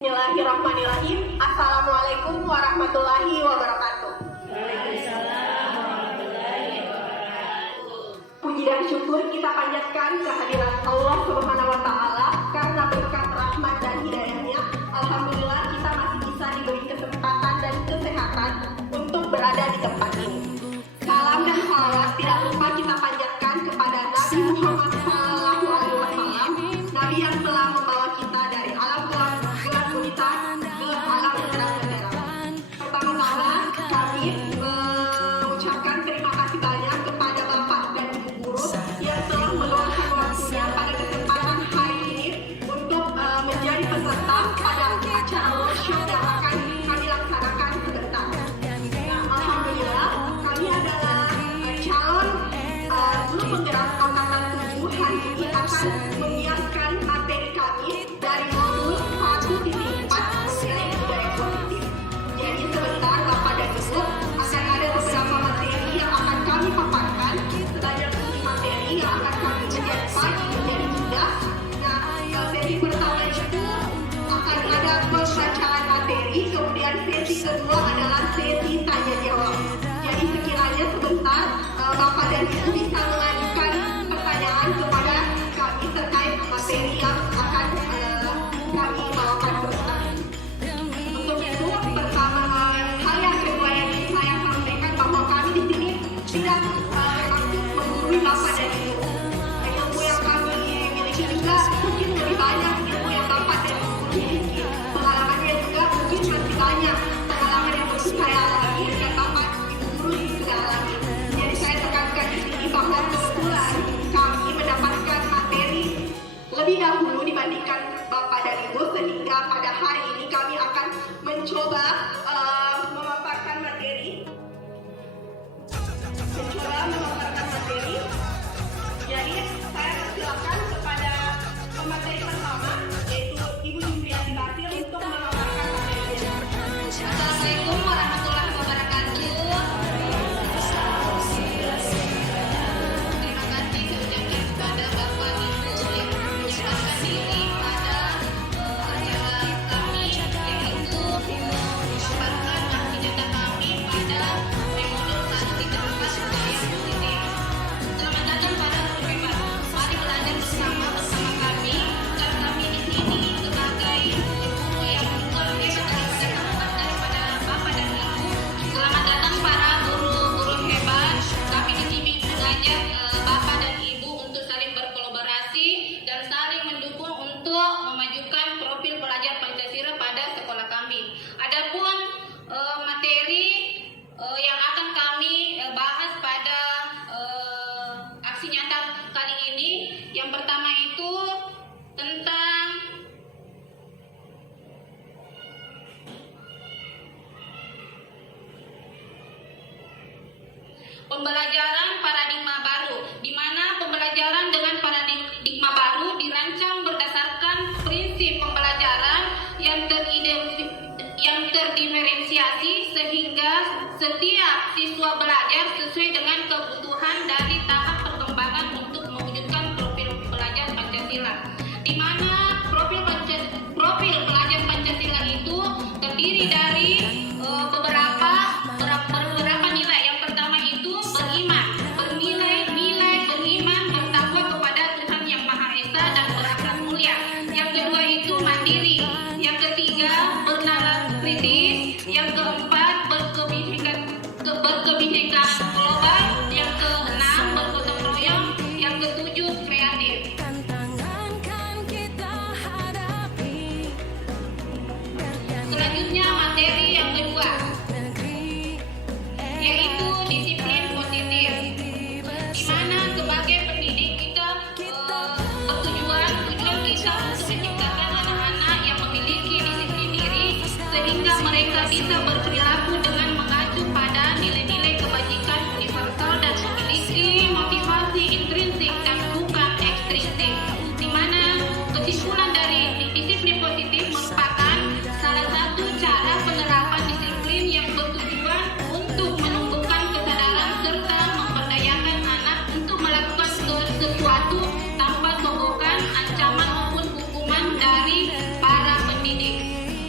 Bismillahirrahmanirrahim. Assalamualaikum warahmatullahi wabarakatuh. Waalaikumsalam warahmatullahi wabarakatuh. Puji dan syukur kita panjatkan kehadiran Allah Subhanahu wa Ta'ala karena berkat rahmat dan hidayahnya, alhamdulillah kita masih bisa diberi kesempatan dan kesehatan untuk berada di tempat ini. Salam dan salawat tidak lupa kita panjatkan kepada Nabi Muhammad SAW, Nabi yang telah membawa kita dari alam gelap gulita ke alam terang benderang. Pertama-tama kami mengucapkan terima kasih banyak kepada Bapak dan Ibu Guru yang telah meluangkan waktunya pada kesempatan hari ini untuk menjadi peserta pada acara workshop yang akan kami laksanakan sebentar. Alhamdulillah, kami adalah calon guru penggerak angkatan 7 hari ini akan menyiapkan materi kami dari modul 1.4 mengenai budaya positif. Jadi sebentar Bapak dan Ibu akan ada beberapa materi yang akan kami paparkan sebanyak 7 materi yang akan kami menjadi pagi menjadi juga. Nah, sesi pertama itu akan ada pembacaan materi, kemudian sesi kedua adalah sesi tanya jawab. Jadi sekiranya sebentar Bapak dan Ibu bisa mengajukan pertanyaan kepada kami terkait materi yang akan kami bawakan sebentar. Untuk itu, pertama hal yang kedua yang ingin saya sampaikan bahwa kami di sini tidak maksud menggurui Bapak dan Ibu. Ilmu yang kami miliki juga mungkin lebih banyak ilmu yang Bapak dan Ibu miliki. Pengalamannya juga mungkin masih banyak pengalaman yang belum saya alami dan Bapak Ibu guru juga alami. Jadi saya tekankan di sini bahwa kebetulan kami mendapatkan materi lebih dahulu dibandingkan Bapak dan Ibu, sehingga pada hari ini kami akan mencoba memaparkan materi. Jadi saya persilakan kepada pemateri pertama, yaitu Ibu Jumriyati Basir untuk memaparkan materinya. Assalamualaikum warahmatullahi wabarakatuh. Terima kasih saya ucapkan kepada Bapak Ibu yang menyempatkan diri pada acara kami, yaitu memaparkan aksi nyata kami pada modul 1.4 budaya positif. Selamat datang pada guru hebat. Mari belajar bersama kami, dan kami di sini sebagai guru yang lebih hebat daripada Bapak dan Ibu. Selamat datang para guru-guru hebat. Kami di sini mengajak Bapak dan Ibu untuk saling berkolaborasi dan saling mendukung untuk memajukan profil pelajar Pancasila pada sekolah kami. Adapun materi yang akan kami bahas pada aksi nyata kali ini, yang pertama itu tentang pembelajaran paradigma baru, di mana pembelajaran dengan paradigma baru dirancang berdasarkan prinsip pembelajaran yang terdiferensiasi sehingga setiap siswa belajar sesuai dengan kebutuhan dari tahap perkembangan untuk mewujudkan profil pelajar Pancasila, di mana profil pelajar Pancasila itu terdiri dari beberapa nilai. Yang pertama itu beriman, beriman bertakwa kepada Tuhan Yang Maha Esa dan berakhlak mulia. Yang kedua itu mandiri. Yang ketiga bernalar kritis. Yang keempat berkebinekaan global. Yang keenam bergotong royong. Yang ketujuh kreatif. Selanjutnya materi yang kedua, yaitu disiplin positif, di mana sebagai pendidik kita tujuan kita untuk menciptakan anak-anak yang memiliki disiplin diri sehingga mereka bisa berperilaku dengan mengacu pada nilai-nilai kebajikan universal dan memiliki motivasi intrinsik dan bukan ekstrinsik, di mana kesimpulan dari disiplin positif merupakan salah satu cara penerapan disiplin yang bertujuan untuk menumbuhkan kesadaran serta memberdayakan anak untuk melakukan sesuatu tanpa sogokan, ancaman maupun hukuman dari para pendidik.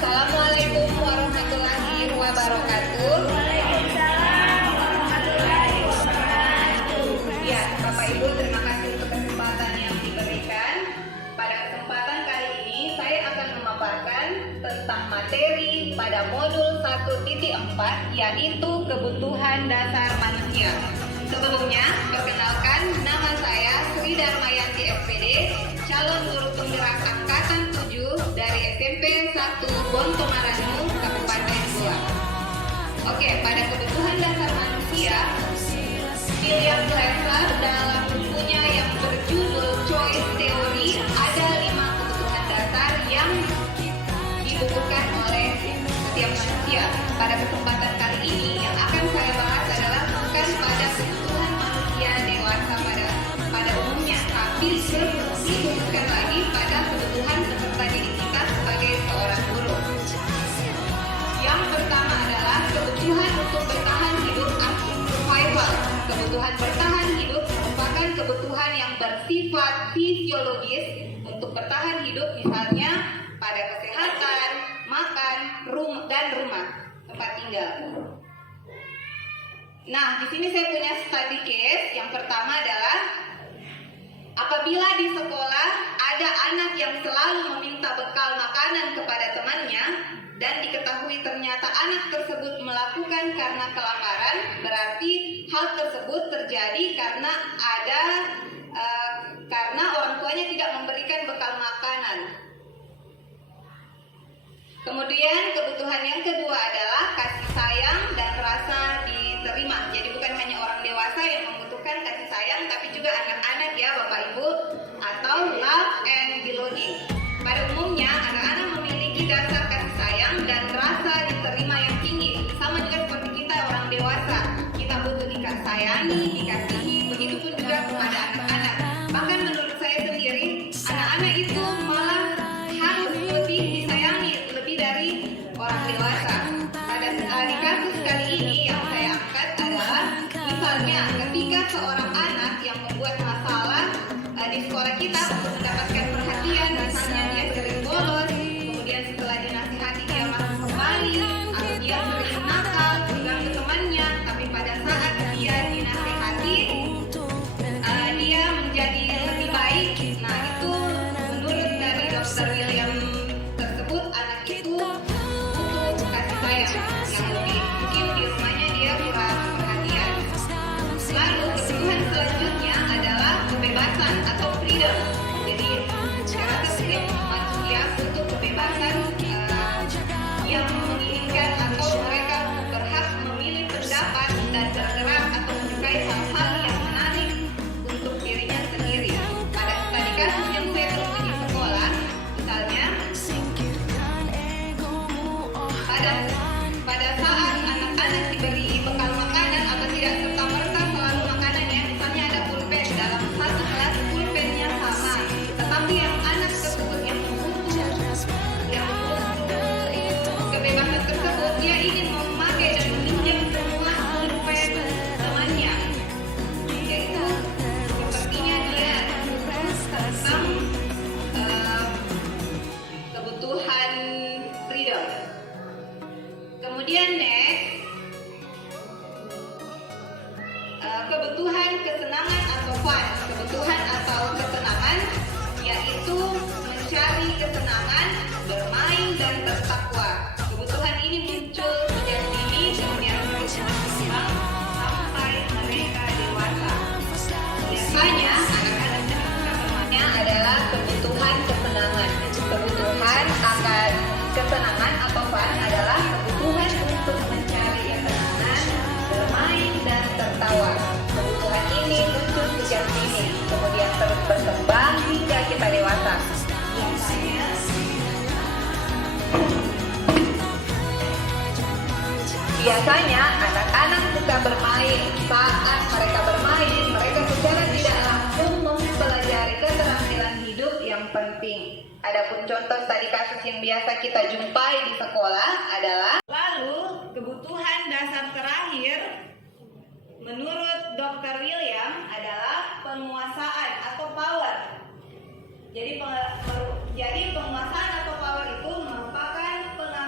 Assalamualaikum warahmatullahi wabarakatuh. Ya, Bapak Ibu, terima kasih untuk kesempatan yang diberikan. Pada kesempatan kali ini saya akan memaparkan tentang materi pada modul 1.4, yaitu kebutuhan dasar manusia. Sebelumnya, perkenalkan, nama saya Sri Darmayanti SPD, calon guru penggerak angkatan 7 dari SMP 1 Bontomaranu, Kabupaten Goa. Oke, pada kebutuhan dasar manusia, William Glasser dalam bukunya yang berjudul Choice Theory ada 5 kebutuhan dasar yang dibutuhkan oleh setiap manusia. Pada kesempatan kali ini yang akan saya bahas adalah bukan pada kebutuhan manusia dewasa pada umumnya, tapi dikhususkan lagi pada kebutuhan peserta didik kita sebagai seorang guru. Yang pertama adalah kebutuhan untuk bertahan hidup atau survival. Kebutuhan bertahan hidup merupakan kebutuhan yang bersifat fisiologis untuk bertahan hidup, misalnya pada kesehatan, makan, dan rumah tempat tinggal. Nah, di sini saya punya study case. Yang pertama adalah apabila di sekolah ada anak yang selalu meminta bekal makanan kepada temannya dan diketahui ternyata anak tersebut melakukan karena kelaparan, berarti hal tersebut terjadi karena orang tuanya tidak memberikan bekal makanan. Kemudian kebutuhan yang kedua adalah kasih sayang dan rasa diterima. Jadi bukan hanya orang dewasa yang membutuhkan kasih sayang, tapi juga anak-anak ya Bapak Ibu, atau love and belonging. Pada umumnya anak-anak memiliki dasar kasih sayang dan rasa diterima yang tinggi. Sama juga seperti kita orang dewasa, kita butuh dikasayangi, dikasihi, begitu pun juga kepada anak-anak. Bahkan menurut saya sendiri, anak-anak itu malah harus lebih disayangi lebih dari orang dewasa. Di kasus kali ini yang saya angkat adalah misalnya ketika seorang anak yang membuat masalah di sekolah kita untuk mendapatkan perhatian, misalnya dia sering bolos, kemudian setelah dinasihati dia masuk kembali, atau dia sering nakal, mengganggu temannya, tapi pada saat dia dinasihati dia menjadi lebih baik. Nah, itu menurut dari Dr. William tersebut, anak itu butuh kasih sayang yang lebih. Mungkin di rumahnya dia kurang perhatian. Lalu kebutuhan selanjutnya adalah kebebasan atau freedom. Jadi saya rasa setiap manusia butuh kebebasan yang menginginkan atau mereka berhak memilih pendapat dan bergerak atau menyukai hal-hal yang menarik untuk dirinya sendiri. Pada tadi kasus yang saya temui di sekolah, misalnya pada saat anak-anak diberi bekal makanan atau tidak serta-merta selalu makanannya, misalnya ada pulpen, dalam satu kelas pulpennya sama, tetapi yang anak tersebut yang butuh kebebasan tersebut, dia ingin memakai dan meminjam semua pulpen temannya, yaitu sepertinya dia tentang kebutuhan freedom. Kemudian next, kebutuhan kesenangan atau fun. Kebutuhan atau kesenangan yaitu mencari kesenangan, bermain dan bertakwa. Kebutuhan ini muncul sejak dini kemudian terus berkembang sampai mereka dewasa. Biasanya anak-anak yang adalah kebutuhan kesenangan. Kebutuhan akan kesenangan atau fun adalah kebutuhan untuk mencari kesenangan, bermain dan tertawa. Kebutuhan ini muncul sejak dini, kemudian terus berkembang hingga kita dewasa. Biasanya anak-anak suka bermain. Saat mereka bermain, mereka secara tidak langsung mempelajari keterampilan hidup yang penting. Adapun contoh tadi kasus yang biasa kita jumpai di sekolah adalah, lalu kebutuhan dasar terakhir menurut Dr. William adalah penguasaan atau power. Jadi penguasaan atau power itu merupakan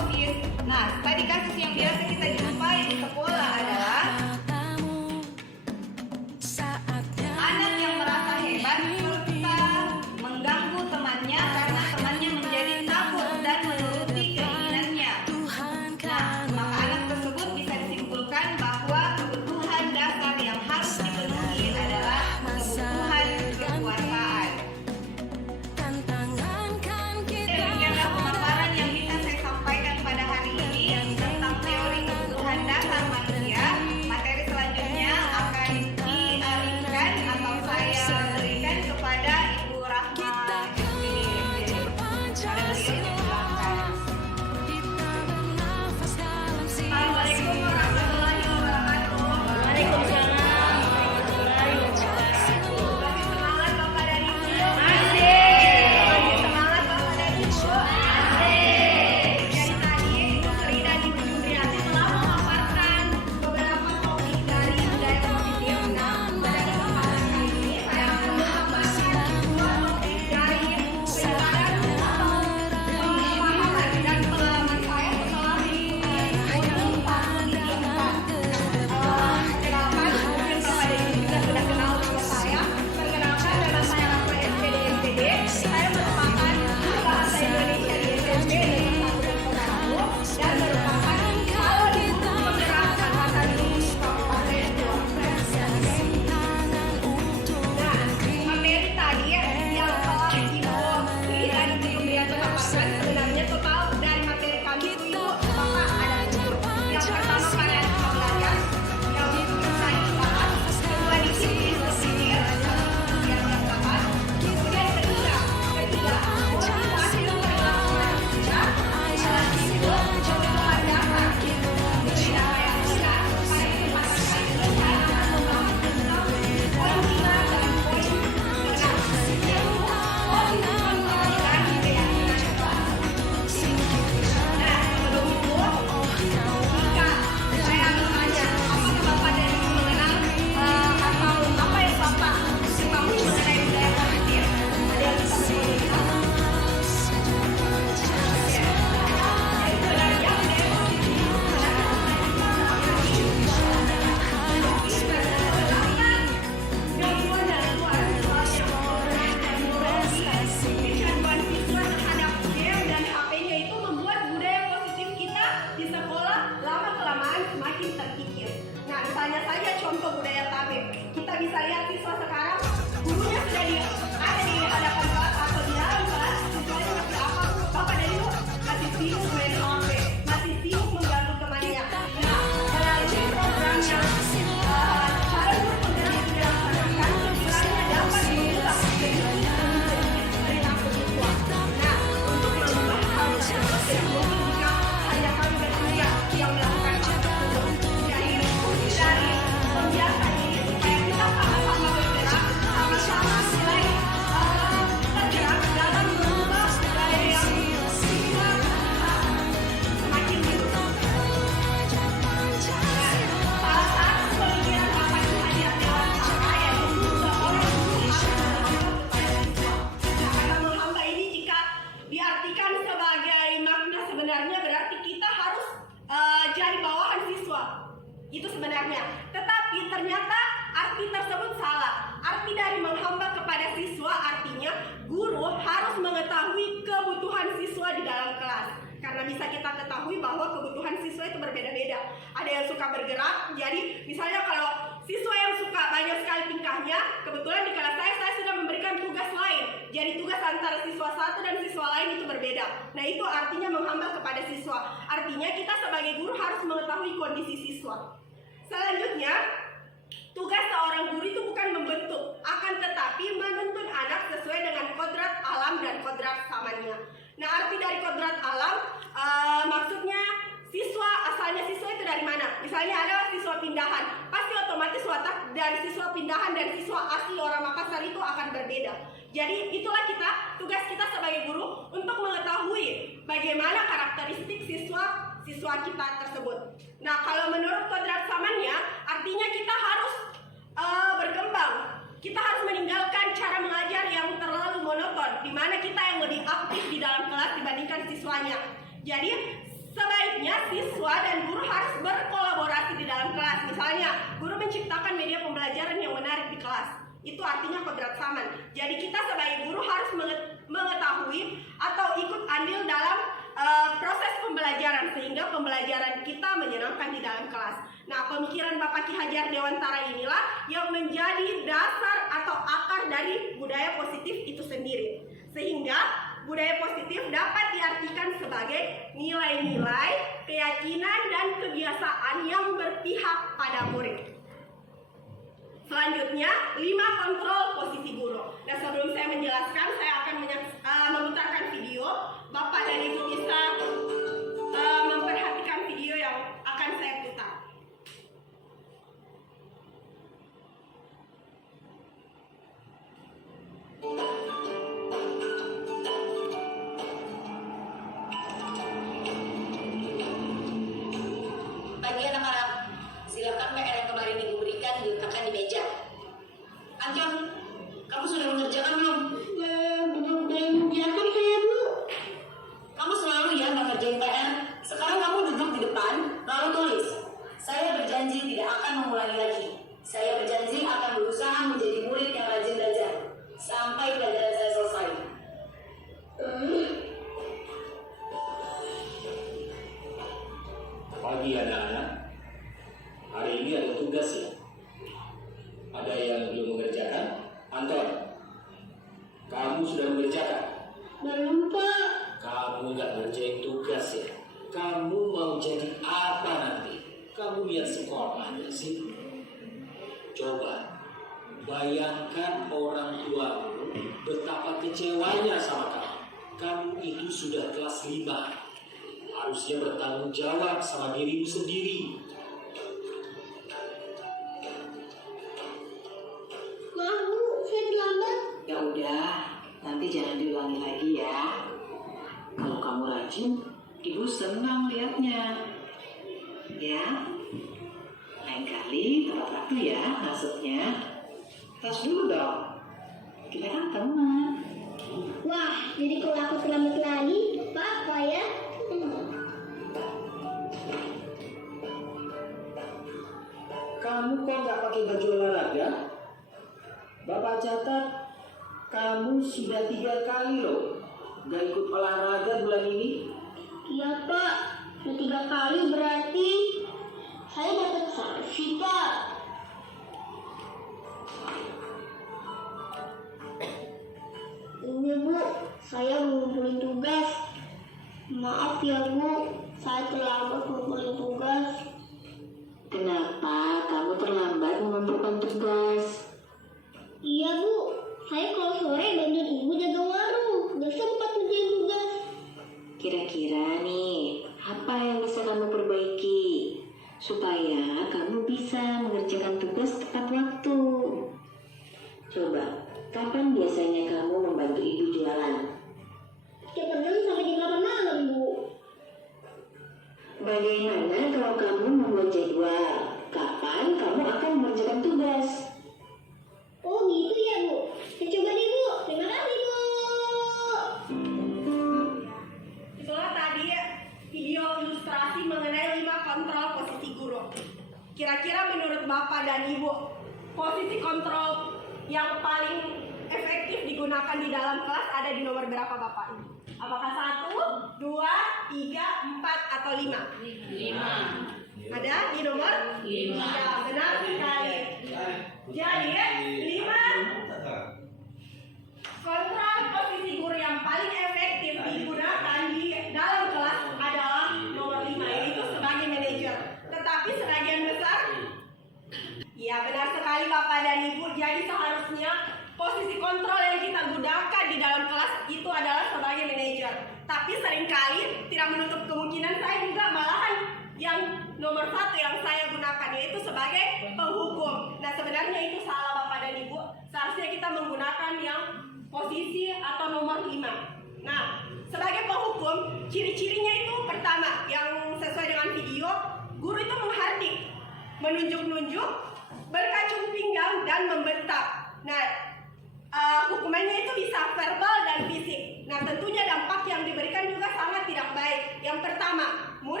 Dari kasus yang biasa kita jumpai di sekolah adalah anak yang merasa hebat serta mengganggu temannya karena temannya menjadi takut dan menuruti keinginannya. Nah, maka anak tersebut bisa disimpulkan bahwa kebutuhan dasar yang harus dipenuhi adalah kebutuhan kekuasaan. Demikianlah pemaparan yang bisa saya sampaikan pada hari ini tentang teori kebutuhan dasar manusia. Materi selanjutnya akan dialihkan atau saya berikan kepada Ibu Rahma SPDMD. Pada beliau dipersilakan. Assalamualaikum warahmatullahi wabarakatuh. Waalaikumsalam warahmatullahi wabarakatuh. Masih semangat Bapak dan Ibu? Asik. Masih semangat Bapak dan Ibu? Asik. Dari tadi Ibu Sri dan Ibu Jumriyati telah memaparkan beberapa topik dari budaya positif. Nah, pada kesempatan kali ini saya akan memaparkan dua topik dari penjelasan atau pemahaman dan pengalaman saya setelah mengikuti modul 1 3 4. Kenalkan, mungkin Bapak dan Ibu juga sudah kenal sama saya. Perkenalkan, nama saya Rahma SPDMD. Saya merupakan guru bahasa Indonesia di SMP Negeri 1 dan Kota Palu dan merupakan calon guru penggerak bahasa Indonesia Kabupaten Jawa Barat. Nah, materi tadi yang telah Ibu Sri dan Ibu Jumriyati paparkan sebenarnya total dari materi kami itu Bapak ada 7. Yang pertama variasi pembelajaran, yang bisa dibahas, kedua disiplin berpikir, yang dapat, kemudian ketiga motivasi perilaku manusia, yang kedua kebutuhan dasar, kemudian yang ketiga partisipasi dan saya akan membahas tentang poin 5 dan poin 6 yaitu komitmen dan keyakinan. Nah, sebelum itu, jika saya bertanya, apakah Bapak dan Ibu mengenal atau apa yang Bapak ketahui mengenai budaya positif? Ada yang bisa menunjukkan? Ya. Jadi sebenarnya budaya positif gangguan dalam kehidupan kecanduan siswa terhadap game dan HP-nya itu membuat budaya positif kita di sekolah lama-kelamaan semakin terkikis. Nah, misalnya saja contoh budaya tabib. Kita bisa lihat siswa sekarang, gurunya sudah ada di hadapan kelas atau di dalam kelas, siswanya masih apa? Bapak dan Ibu masih sibuk main HP, masih sibuk mengganggu temannya. Nah, melalui program yang cara guru penggerak yang dilaksanakan, kiranya dapat mengubah perilaku siswa. Nah, untuk mengubah hal tersebut tidak mungkin jika hanya kami bertiga yang melakukan hal tersebut. Jadi, dari membiasakan diri supaya kita sama-sama bergerak, sama-sama mulai tergerak dalam mengubah budaya yang kita semakin buruk. Salah satu pemikiran Bapak itu hadir dalam hamba yaitu seorang guru harus berhamba kepada siswa. Nah, karena menghamba ini jika diartikan sebagai makna sebenarnya berarti kita harus jadi bawahan siswa. Itu sebenarnya. Tetapi ternyata arti tersebut salah. Arti dari menghamba kepada siswa artinya guru harus mengetahui kebutuhan siswa di dalam kelas. Karena bisa kita ketahui bahwa kebutuhan siswa itu berbeda-beda. Ada yang suka bergerak, jadi misalnya kalau siswa yang suka banyak sekali tingkahnya, kebetulan di kelas saya sudah memberikan tugas lain. Jadi tugas antara siswa satu dan siswa lain itu berbeda. Nah, itu artinya menghamba kepada siswa. Artinya kita sebagai guru harus mengetahui kondisi siswa. Selanjutnya, tugas seorang guru itu bukan membentuk, akan tetapi menuntun anak sesuai dengan kodrat alam dan kodrat zamannya. Nah, arti dari kodrat alam maksudnya asalnya siswa itu dari mana? Misalnya ada siswa pindahan, pasti otomatis watak dari siswa pindahan dan siswa asli orang Makassar itu akan berbeda. Jadi itulah tugas kita sebagai guru untuk mengetahui bagaimana karakteristik siswa kita tersebut. Nah, kalau menurut kodrat zamannya, artinya kita harus berkembang. Kita harus meninggalkan cara mengajar yang terlalu monoton, di mana kita yang lebih aktif di dalam kelas dibandingkan siswanya. Jadi Sebaiknya siswa dan guru harus berkolaborasi di dalam kelas. Misalnya, guru menciptakan media pembelajaran yang menarik di kelas. Itu artinya kebersamaan. Jadi kita sebagai guru harus mengetahui atau ikut andil dalam proses pembelajaran sehingga pembelajaran kita menyenangkan di dalam kelas. Nah, pemikiran Bapak Ki Hajar Dewantara inilah yang menjadi dasar atau akar dari budaya positif itu sendiri. Sehingga budaya positif dapat diartikan sebagai nilai-nilai, keyakinan, dan kebiasaan yang berpihak pada murid. Selanjutnya, 5 kontrol posisi guru. Nah, sebelum saya menjelaskan, saya akan memutarkan video. Bapak dan Ibu bisa memperhatikan video yang akan saya putar. Pagi anak-anak, silakan PR yang kemarin ibu berikan diletakkan di meja. Anjang, kamu sudah mengerjakan belum? Belum mengerjakan saya, Bu. Kamu selalu ya nggak ngerjain PR. Sekarang kamu duduk di depan, lalu tulis. Saya berjanji tidak akan mengulangi lagi. Saya berjanji akan berusaha menjadi murid yang rajin belajar sampai pelajaran saya selesai. Pagi anak-anak, hari ini ada tugas ya. Ada yang belum mengerjakan? Anton, kamu sudah mengerjakan? Belum, Pak. Kamu nggak ngerjain tugas ya? Kamu mau jadi apa nanti? Kamu lihat sekolahnya sih. Coba bayangkan orang tuamu betapa kecewanya sama kamu. Kamu itu sudah kelas 5. Harusnya bertanggung jawab sama dirimu sendiri. Maaf, Bu. Saya terlambat. Ya udah, nanti jangan diulangi lagi ya. Kalau kamu rajin, ibu senang lihatnya. Ya, lain kali tepat waktu ya masuknya. Tes dulu dong. Kita kan teman. Wah, jadi kalau aku terlambat lagi, apa ya? Kamu kok nggak pakai baju olahraga? Bapak catat, kamu sudah 3 kali loh nggak ikut olahraga bulan ini. Iya, Pak. Sudah 3 kali berarti saya dapat sanksi, Pak. Ini, Bu. Saya ngumpulin tugas. Maaf ya, Bu. Saya terlambat ngumpulin tugas. Kenapa kamu terlambat mengumpulkan tugas? Iya, Bu. Saya kalau sore bantuin ibu jaga warung. Gak sempat ngerjain tugas. Kira-kira nih, apa yang bisa kamu perbaiki supaya kamu bisa mengerjakan tugas tepat waktu? Coba, kapan biasanya kamu membantu ibu jualan? Tiap kadang sampai jam 8 malam, Bu. Bagaimana kalau kamu membuat jadwal? Kapan kamu akan mengerjakan tugas? Oh gitu ya, Bu. Saya coba deh, Bu. Terima kasih, Bu. Itulah tadi video ilustrasi mengenai 5 kontrol posisi guru. Kira-kira menurut Bapak dan Ibu, posisi kontrol yang paling efektif digunakan di dalam kelas ada di nomor berapa Bapak ini? Apakah 1, 2, 3, 4, atau 5? 5. Ada di nomor 5. Ya, benar sekali. Jadi 5 kontrol posisi guru yang paling efektif digunakan di dalam kelas adalah nomor 5, yaitu sebagai manajer. Tetapi sebagian besar, ya benar sekali Bapak dan Ibu. Jadi seharusnya posisi kontrol yang kita gunakan di dalam kelas itu adalah sebagai manajer. Tapi seringkali tidak menutup kemungkinan saya juga malahan yang nomor 1 yang saya gunakan, yaitu sebagai penghukum. Nah, sebenarnya itu salah Bapak dan Ibu. Seharusnya kita menggunakan yang posisi atau nomor 5. Nah, sebagai penghukum, ciri-cirinya itu pertama, yang sesuai dengan video, guru itu menghardik, menunjuk-nunjuk, berkacung pinggang, dan membentak. Nah, hukumannya itu bisa verbal dan fisik. Nah, tentunya dampak yang diberikan juga sangat tidak baik. Yang pertama,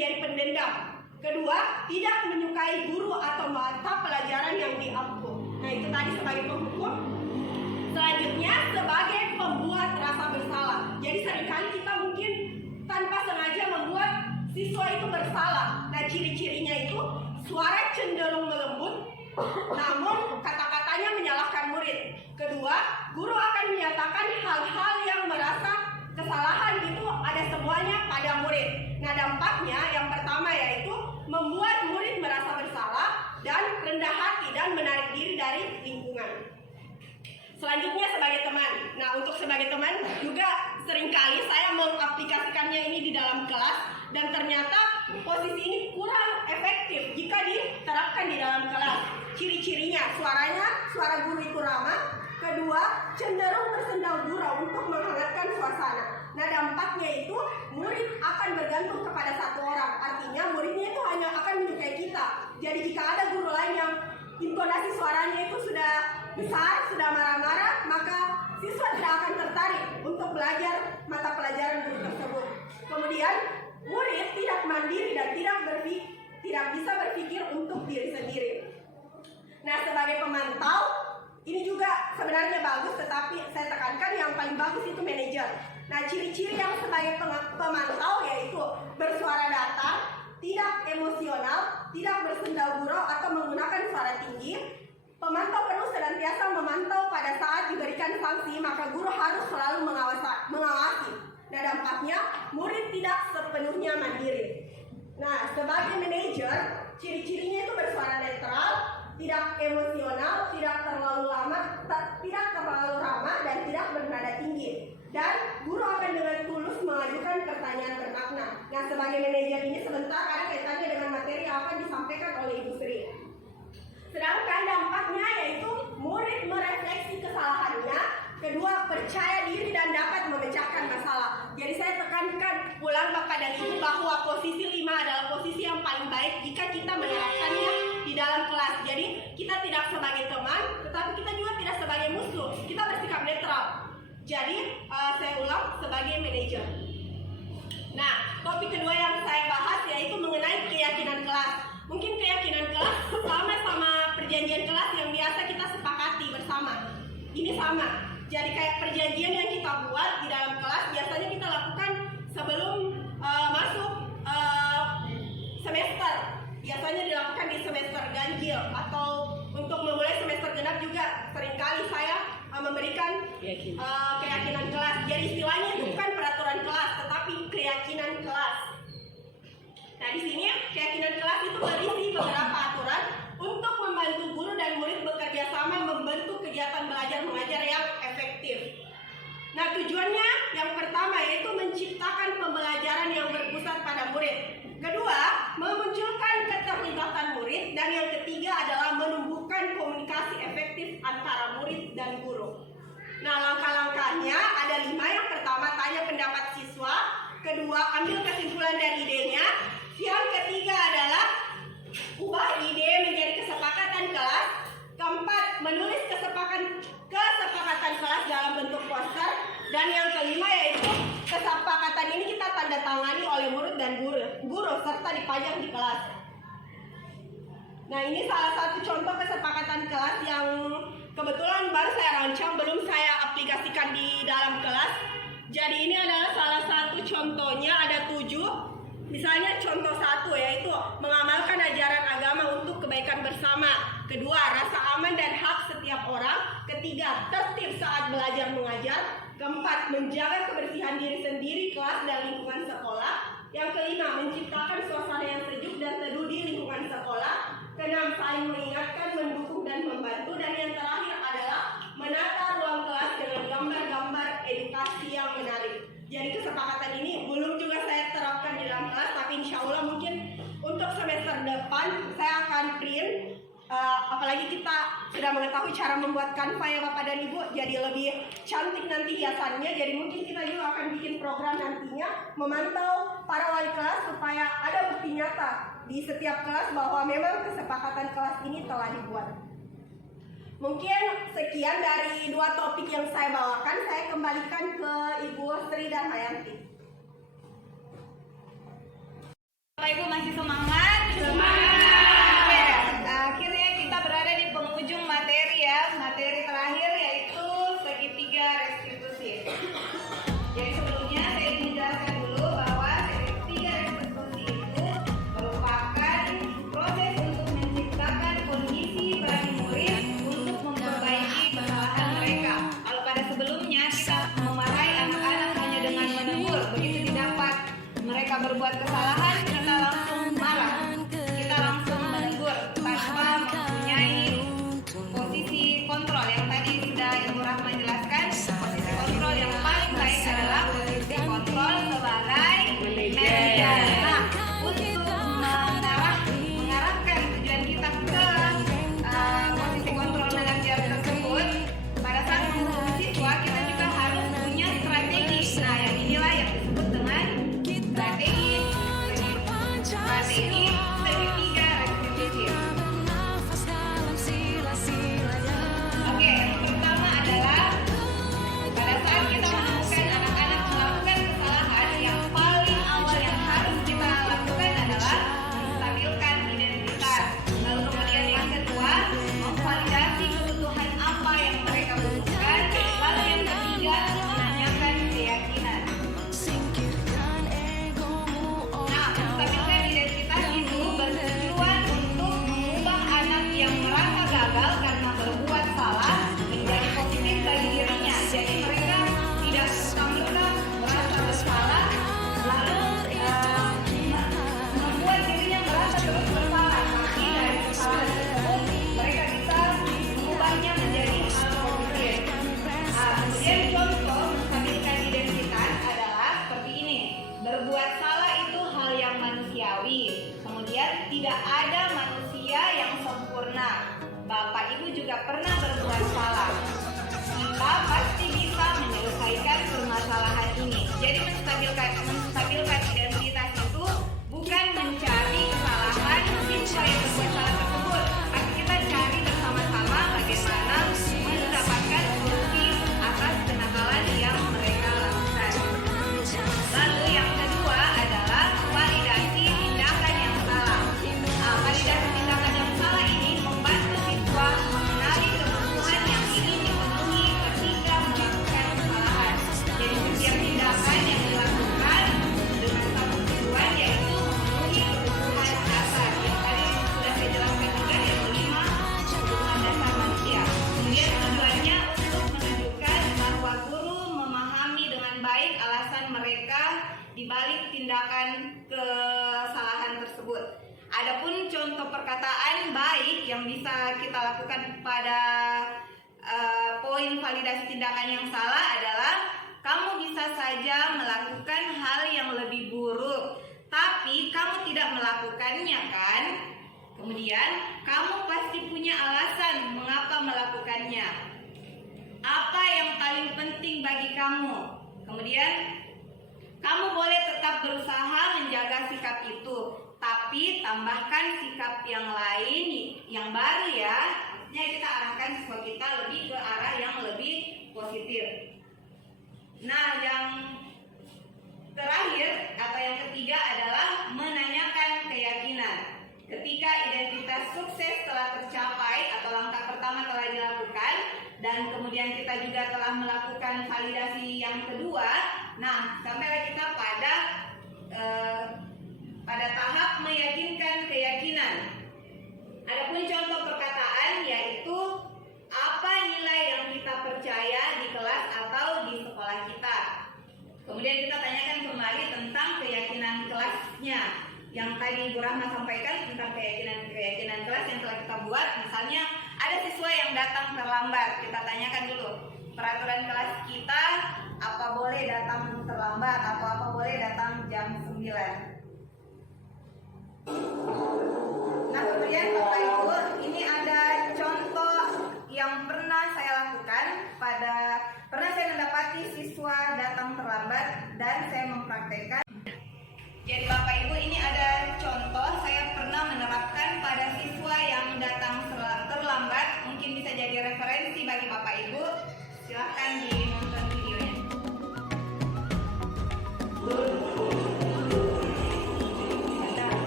menjadi pendendam. Kedua, tidak menyukai guru atau mata pelajaran yang diampu. Nah, itu tadi sebagai penghukum. Selanjutnya, sebagai pembuat rasa bersalah. Jadi seringkali kita mungkin tanpa sengaja membuat siswa itu bersalah. Nah, ciri-cirinya itu suara cenderung melembut, namun kata-katanya menyalahkan murid. Kedua, guru akan menyatakan hal-hal yang merasa kesalahan itu ada semuanya pada murid. Nah, dampaknya yang pertama yaitu membuat murid merasa bersalah dan rendah hati dan menarik diri dari lingkungan. Selanjutnya sebagai teman. Nah, untuk sebagai teman juga seringkali saya mengaplikasikannya ini di dalam kelas dan ternyata posisi ini kurang efektif jika diterapkan di dalam kelas. Ciri-cirinya, suara guru itu ramah. Kedua, cenderung bersendau gurau untuk menghangatkan suasana. Nah, dampaknya itu murid akan bergantung kepada satu orang. Artinya muridnya itu hanya akan menyukai kita. Jadi jika ada guru lain yang intonasi suaranya itu sudah besar, sudah marah-marah, maka siswa tidak akan tertarik untuk belajar mata pelajaran guru tersebut. Kemudian, murid tidak mandiri dan tidak bisa berpikir untuk diri sendiri. Nah, sebagai pemantau, ini juga sebenarnya bagus, tetapi saya tekankan yang paling bagus itu manajer. Nah, ciri-ciri yang sebagai pemantau yaitu bersuara datar, tidak emosional, tidak bersendau gurau atau menggunakan suara tinggi. Pemantau perlu senantiasa memantau pada saat diberikan sanksi, maka guru harus selalu mengawasi. Nah, dampaknya murid tidak sepenuhnya mandiri. Nah, sebagai manajer, ciri-cirinya itu bersuara netral, tidak emosional, tidak terlalu ramah dan tidak bernada tinggi. Dan guru akan dengan tulus mengajukan pertanyaan bermakna. Nah, sebagai manajer ini sebentar ada kaitannya dengan materi yang akan disampaikan oleh Ibu Sri. Sedangkan dampaknya yaitu murid merefleksi kesalahannya. Kedua, percaya diri dan dapat memecahkan masalah. Jadi saya tekankan ulang Bapak dan Ibu bahwa posisi 5 adalah posisi yang paling baik jika kita menerapkannya di dalam kelas. Jadi kita tidak sebagai teman, tetapi kita juga tidak sebagai musuh. Kita bersikap netral. Jadi saya ulang sebagai manajer. Nah, topik kedua yang saya bahas yaitu mengenai keyakinan kelas. Mungkin keyakinan kelas sama perjanjian kelas yang biasa kita sepakati bersama. Ini sama. Jadi kayak perjanjian yang kita buat di dalam kelas biasanya kita lakukan sebelum masuk semester. Biasanya dilakukan di semester ganjil atau untuk memulai semester genap juga seringkali saya memberikan keyakinan kelas. Jadi istilahnya itu bukan peraturan kelas, tetapi keyakinan kelas. Nah, di sini keyakinan kelas itu berisi beberapa aturan untuk membantu guru dan murid bekerja sama membentuk kegiatan belajar mengajar yang efektif. Nah, tujuannya yang pertama yaitu menciptakan pembelajaran yang berpusat pada murid. Kedua, memunculkan keterlibatan murid. Dan yang ketiga adalah menumbuhkan komunikasi efektif antara murid dan guru. Nah, langkah-langkahnya ada 5. Yang pertama, tanya pendapat siswa. Kedua, ambil kesimpulan dari idenya. Yang ketiga adalah ubah ide menjadi kesepakatan kelas. Keempat, menulis kesepakatan kelas dalam bentuk poster. Dan yang kelima yaitu kesepakatan ini kita tanda tangani oleh murid dan guru serta dipajang di kelas. Nah, ini salah satu contoh kesepakatan kelas yang kebetulan baru saya rancang, belum saya aplikasikan di dalam kelas. Jadi ini adalah salah satu contohnya, ada 7. Misalnya contoh 1 yaitu mengamalkan ajaran agama untuk kebaikan bersama. Kedua, rasa aman dan hak setiap orang. Ketiga, tertib saat belajar mengajar. Keempat, menjaga kebersihan diri sendiri, kelas dan lingkungan sekolah. Yang kelima, menciptakan suasana yang sejuk dan teduh di lingkungan sekolah. Keenam, saling mengingatkan, mendukung dan membantu. Dan yang terakhir adalah menata ruang kelas dengan gambar-gambar edukasi yang menarik. Jadi kesepakatan ini belum juga saya terapkan di dalam kelas, tapi insya Allah mungkin untuk semester depan saya akan print. Apalagi kita sudah mengetahui cara membuat Canva ya Bapak dan Ibu, jadi lebih cantik nanti hiasannya. Jadi mungkin kita juga akan bikin program nantinya memantau para wali kelas supaya ada bukti nyata di setiap kelas bahwa memang kesepakatan kelas ini telah dibuat. Mungkin sekian dari 2 topik yang saya bawakan. Saya kembalikan ke Ibu Sri dan Hayanti. Bapak Ibu masih semangat? Oke, akhirnya kita berada di penghujung materi ya. Materi terakhir yaitu segitiga restitusi. Jadi sebelumnya saya ingin menjelaskan dulu bahwa segitiga restitusi itu merupakan proses untuk menciptakan kondisi bagi murid untuk memperbaiki kesalahan mereka. Kalau pada sebelumnya kita memarahi anak-anak hanya dengan menegur, begitu didapat mereka berbuat kesalahan, kita langsung marah, kita langsung menegur tanpa mempunyai posisi kontrol yang tadi sudah Ibu Rahma jelaskan. Posisi kontrol yang paling baik adalah posisi kontrol sebagai media. Nah, untuk mengarahkan tujuan kita ke posisi kontrol manajer tersebut, pada saat menghukum siswa kita juga harus punya strategi. Nah, yang inilah yang disebut dengan strategi segitiga restitusi. Oke, yang pertama adalah pada saat kita menemukan anak-anak melakukan kesalahan, yang paling awal yang harus kita lakukan adalah menstabilkan identitas. Lalu kemudian yang kedua, memvalidasi kebutuhan apa yang mereka butuhkan. Lalu yang ketiga, menanyakan keyakinan. Nah, menstabilkan identitas itu bertujuan untuk mengubah anak yang merasa gagal karena berbuat salah menjadi positif bagi dirinya. Jadi mereka tidak serta-merta merasa bersalah lalu membuat dirinya merasa terus bersalah. Tapi dari kesalahan tersebut mereka bisa mengubahnya menjadi hal positif. Kemudian contoh menstabilkan identitas adalah seperti ini. Berbuat salah itu hal yang manusiawi. Kemudian tidak ada manusia yang sempurna. Bapak Ibu juga pernah berbuat salah. Kita pasti bisa menyelesaikan permasalahan ini. Jadi menstabilkan identitas itu bukan mencari kesalahan siswa yang berbuat salah tersebut, tapi kita cari bersama-sama bagaimana mendapatkan solusi atas kenakalan yang mereka lakukan. Lalu yang kedua adalah validasi tindakan yang salah. Validasi tindakan yang salah ini membantu siswa mengenali kebutuhan yang ingin dipenuhi ketika melakukan kesalahan. Jadi setiap tindakan yang dilakukan dengan satu tujuan yaitu memenuhi kebutuhan dasar. Yang tadi sudah saya jelaskan juga yang kelima, kebutuhan dasar manusia. Kemudian tujuannya untuk menunjukkan bahwa guru memahami dengan baik alasan mereka di balik tindakan kesalahan tersebut. Adapun contoh perkataan baik yang bisa kita lakukan pada poin validasi tindakan yang salah adalah kamu bisa saja melakukan hal yang lebih buruk, tapi kamu tidak melakukannya kan? Kemudian kamu pasti punya alasan mengapa melakukannya. Apa yang paling penting bagi kamu? Kemudian kamu boleh tetap berusaha menjaga sikap itu, tapi tambahkan sikap yang lain yang baru ya. Artinya kita arahkan siswa kita lebih ke arah yang lebih positif. Nah, yang terakhir atau yang ketiga adalah menanyakan keyakinan. Ketika identitas sukses telah tercapai atau langkah pertama telah dilakukan dan kemudian kita juga telah melakukan validasi yang kedua, nah sampailah kita pada tahap meyakinkan keyakinan. Adapun contoh perkataan yaitu apa nilai yang kita percaya di kelas atau di sekolah kita. Kemudian kita tanyakan kembali tentang keyakinan kelasnya. Yang tadi Ibu Rahma sampaikan tentang keyakinan kelas yang telah kita buat. Misalnya ada siswa yang datang terlambat, kita tanyakan dulu peraturan kelas kita, apa boleh datang terlambat atau apa boleh datang jam 9. Nah kemudian Bapak Ibu, ini ada contoh yang pernah saya lakukan pernah saya mendapati siswa datang terlambat dan saya mempraktekkan. Jadi Bapak Ibu, ini ada contoh saya pernah menerapkan pada siswa yang datang terlambat. Mungkin bisa jadi referensi bagi Bapak Ibu. Silahkan dinonton videonya. Ada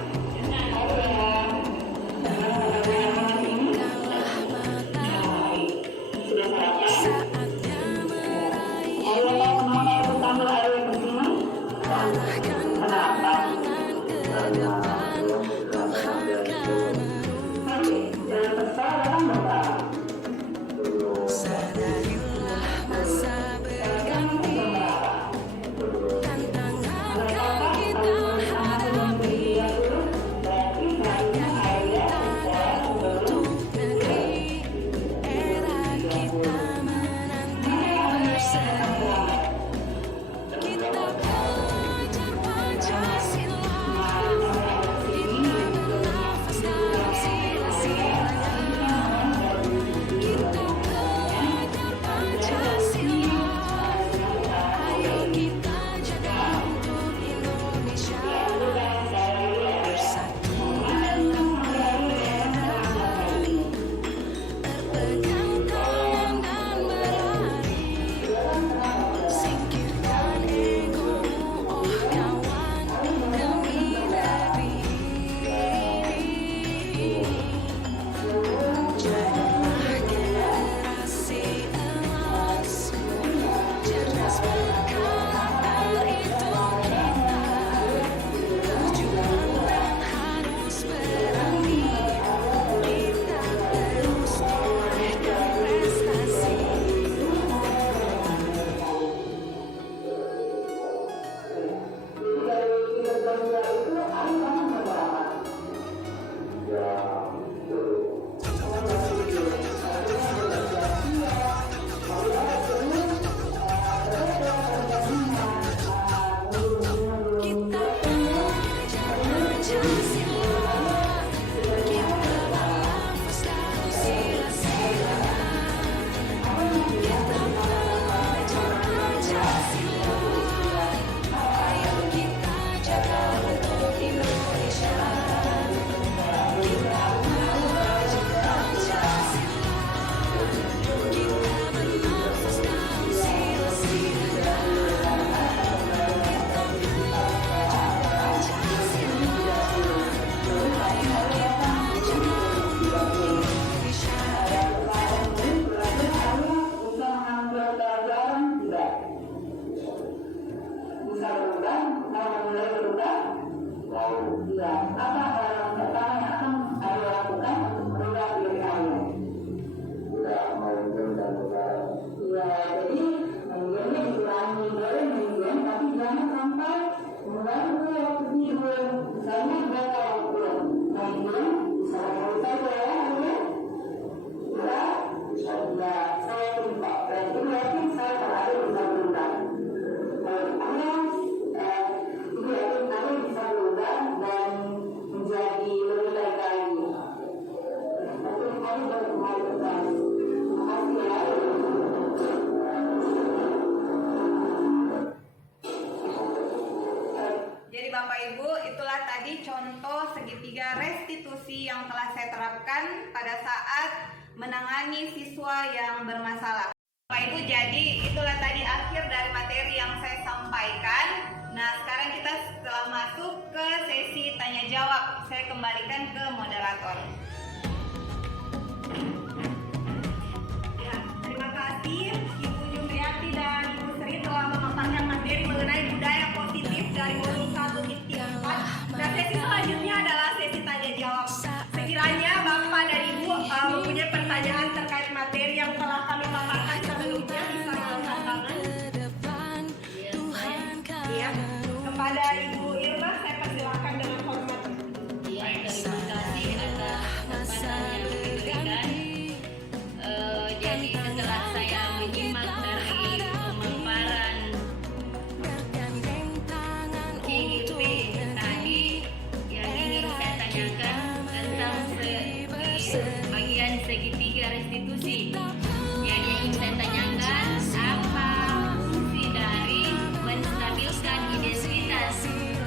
Jadi Bapak Ibu, itulah tadi contoh segitiga restitusi yang telah saya terapkan pada saat menangani siswa yang bermasalah. Bapak Ibu, jadi itulah tadi akhir dari materi yang saya sampaikan. Nah, sekarang kita setelah masuk ke sesi tanya jawab, saya kembalikan ke moderator. Ya, terima kasih Ibu Jumriyati dan Ibu Sri telah memaparkan materi mengenai budaya positif dari modul 1 hingga 4. Nah, sesi selanjutnya adalah sesi tanya jawab. Sekiranya Bapak dan Ibu mempunyai pertanyaan terkait materi yang telah kami paparkan sebelumnya, bisa angkat tangan. Ya, kepada Ibu Irma saya persilakan dengan hormat. Ya, terima kasih atas kesempatan yang diberikan. Jadi setelah saya menyimak dari pemaparan GGP tadi, yang ingin saya tanyakan tentang bagian segitiga restitusi. Yang ingin saya tanyakan, apa fungsi dari menstabilkan identitas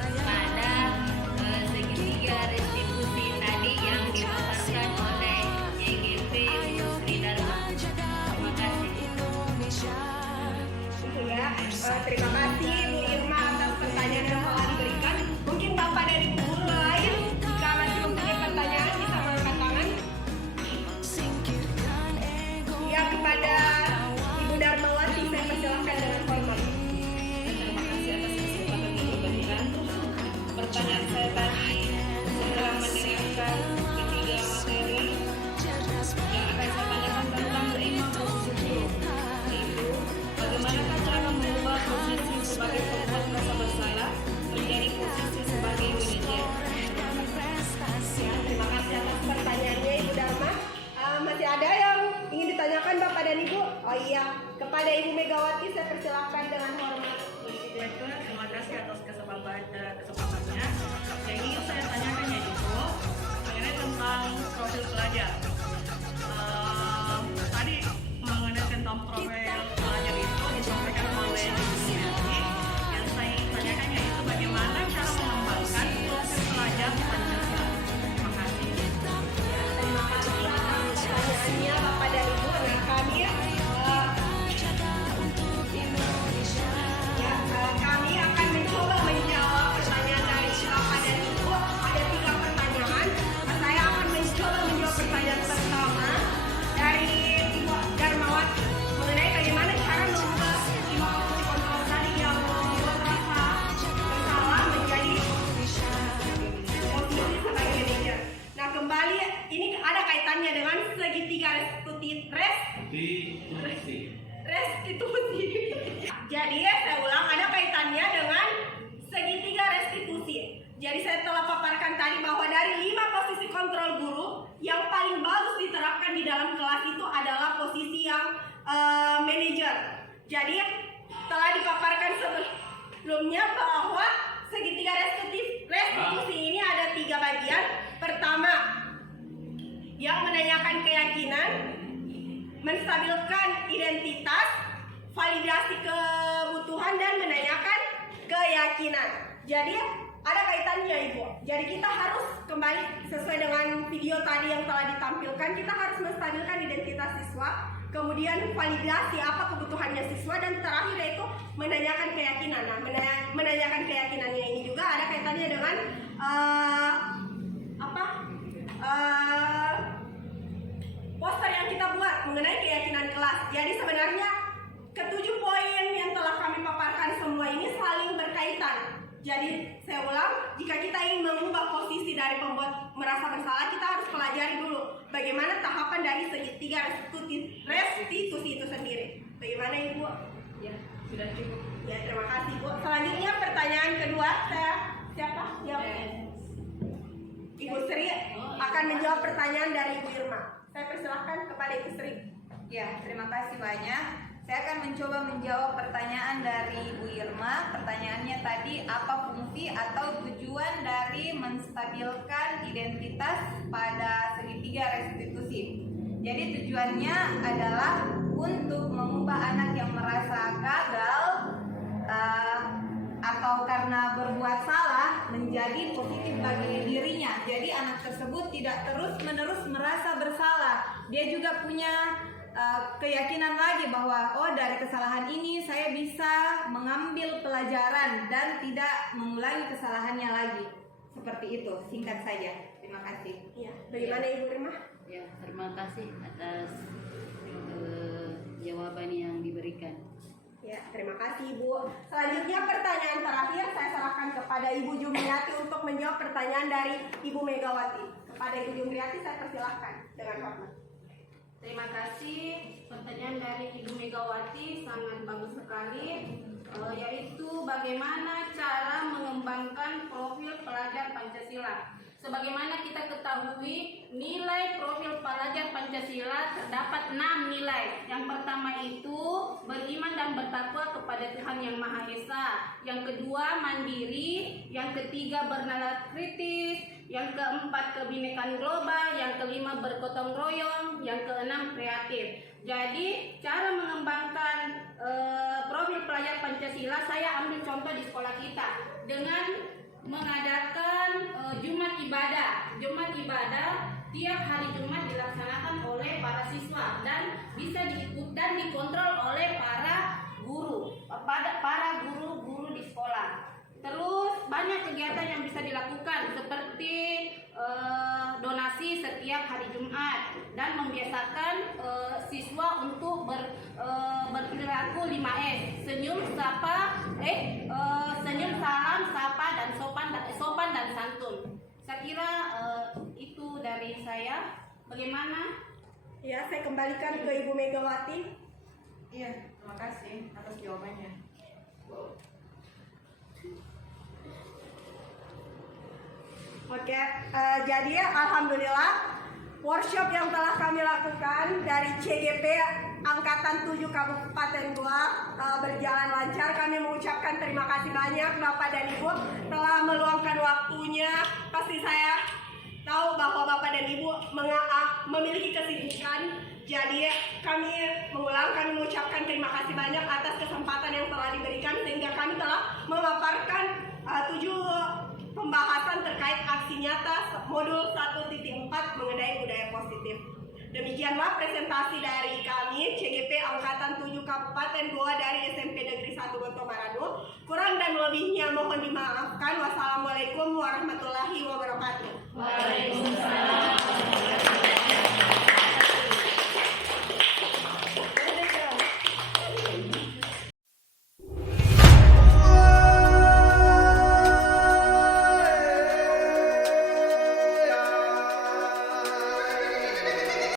pada kesempatannya. Yang ingin saya tanyakan yaitu mengenai tentang profil pelajar. Tadi mengenai tentang profil pelajar itu disampaikan oleh Yuniati. Yang saya ingin tanyakan yaitu bagaimana cara mengembangkan profil pelajar Pancasila. Terima kasih. Terima kasih atas pertanyaannya Bapak dan Ibu. Nah, kami kami akan mencoba menjawab pertanyaan dari Bapak dan Ibu. Ada 3 pertanyaan. Saya akan mencoba menjawab pertanyaan pertama dari Ibu Darmawati mengenai bagaimana cara mengubah 5 posisi kontrol tadi yang membuat rasa bersalah menjadi posisi sebagai manajer. Nah, kembali ini ada kaitannya dengan segitiga restitusi. Jadi saya ulang, ada kaitannya dengan segitiga restitusi. Jadi saya telah paparkan tadi bahwa dari 5 posisi kontrol guru yang paling bagus diterapkan di dalam kelas itu adalah posisi yang manajer. Jadi telah dipaparkan sebelumnya bahwa segitiga restitusi ini ada 3 bagian. Pertama, yang menanyakan keyakinan, menstabilkan identitas, validasi kebutuhan, dan menanyakan keyakinan. Jadi ada kaitannya Ibu. Jadi kita harus kembali sesuai dengan video tadi yang telah ditampilkan, kita harus menstabilkan identitas siswa, kemudian validasi apa kebutuhannya siswa, dan terakhir yaitu menanyakan keyakinan. Nah, menanyakan keyakinannya ini juga ada kaitannya dengan poster yang kita buat mengenai keyakinan kelas. Jadi sebenarnya ke-7 poin yang telah kami paparkan semua ini saling berkaitan. Jadi saya ulang, jika kita ingin mengubah posisi dari pembuat merasa bersalah, kita harus pelajari dulu bagaimana tahapan dari segitiga restitusi itu sendiri. Bagaimana Ibu? Ya, sudah cukup. Ya, terima kasih Bu. Selanjutnya pertanyaan kedua, siapa? Ibu Sri akan menjawab pertanyaan dari Ibu Irma. Saya persilahkan kepada Ibu Sri. Ya, terima kasih banyak. Saya akan mencoba menjawab pertanyaan dari Bu Irma. Pertanyaannya tadi, apa fungsi atau tujuan dari menstabilkan identitas pada segitiga restitusi? Jadi tujuannya adalah untuk mengubah anak yang merasa gagal atau karena berbuat salah menjadi positif bagi dirinya. Jadi anak tersebut tidak terus-menerus merasa bersalah. Dia juga punya keyakinan lagi bahwa dari kesalahan ini saya bisa mengambil pelajaran dan tidak mengulangi kesalahannya lagi. Seperti itu, singkat saja. Terima kasih. Ya, bagaimana Ibu Irma? Ya, terima kasih atas jawaban yang diberikan. Ya, terima kasih Ibu. Selanjutnya pertanyaan terakhir saya serahkan kepada Ibu Jumiati untuk menjawab pertanyaan dari Ibu Megawati. Kepada Ibu Jumiati saya persilahkan dengan hormat. Terima kasih. Pertanyaan dari Ibu Megawati sangat bagus sekali, yaitu bagaimana cara mengembangkan profil pelajar Pancasila. Sebagaimana kita ketahui, nilai profil pelajar Pancasila terdapat 6 nilai. Yang pertama itu beriman dan bertakwa kepada Tuhan Yang Maha Esa. Yang kedua mandiri. Yang ketiga bernalar kritis. Yang keempat kebinekaan global. Yang kelima bergotong royong. Yang keenam kreatif. Jadi cara mengembangkan profil pelajar Pancasila, saya ambil contoh di sekolah kita dengan mengadakan Jumat Ibadah. Jumat Ibadah tiap hari Jumat dilaksanakan oleh para siswa dan bisa diikut dan dikontrol oleh para guru guru di sekolah. Terus banyak kegiatan yang bisa dilakukan seperti donasi setiap hari Jumat dan membiasakan siswa untuk berperilaku 5S: senyum, senyum, salam, sapa, dan sopan dan santun. Saya kira itu dari saya. Bagaimana? Ya, saya kembalikan ke Ibu Megawati. Iya, terima kasih atas jawabannya. Oke, jadi alhamdulillah workshop yang telah kami lakukan dari CGP Angkatan 7 Kabupaten Goa berjalan lancar. Kami mengucapkan terima kasih banyak Bapak dan Ibu telah meluangkan waktunya. Pasti saya tahu bahwa Bapak dan Ibu memiliki kesibukan. Jadi kami mengucapkan terima kasih banyak atas kesempatan yang telah diberikan sehingga kami telah memaparkan 7 pembahasan terkait aksi nyata modul 1.4 mengenai budaya positif. Demikianlah presentasi dari kami CGP Angkatan 7 Kabupaten Goa dari SMP Negeri 1 Gonto Maranu. Kurang dan lebihnya mohon dimaafkan. Wassalamualaikum warahmatullahi wabarakatuh. Waalaikumsalam.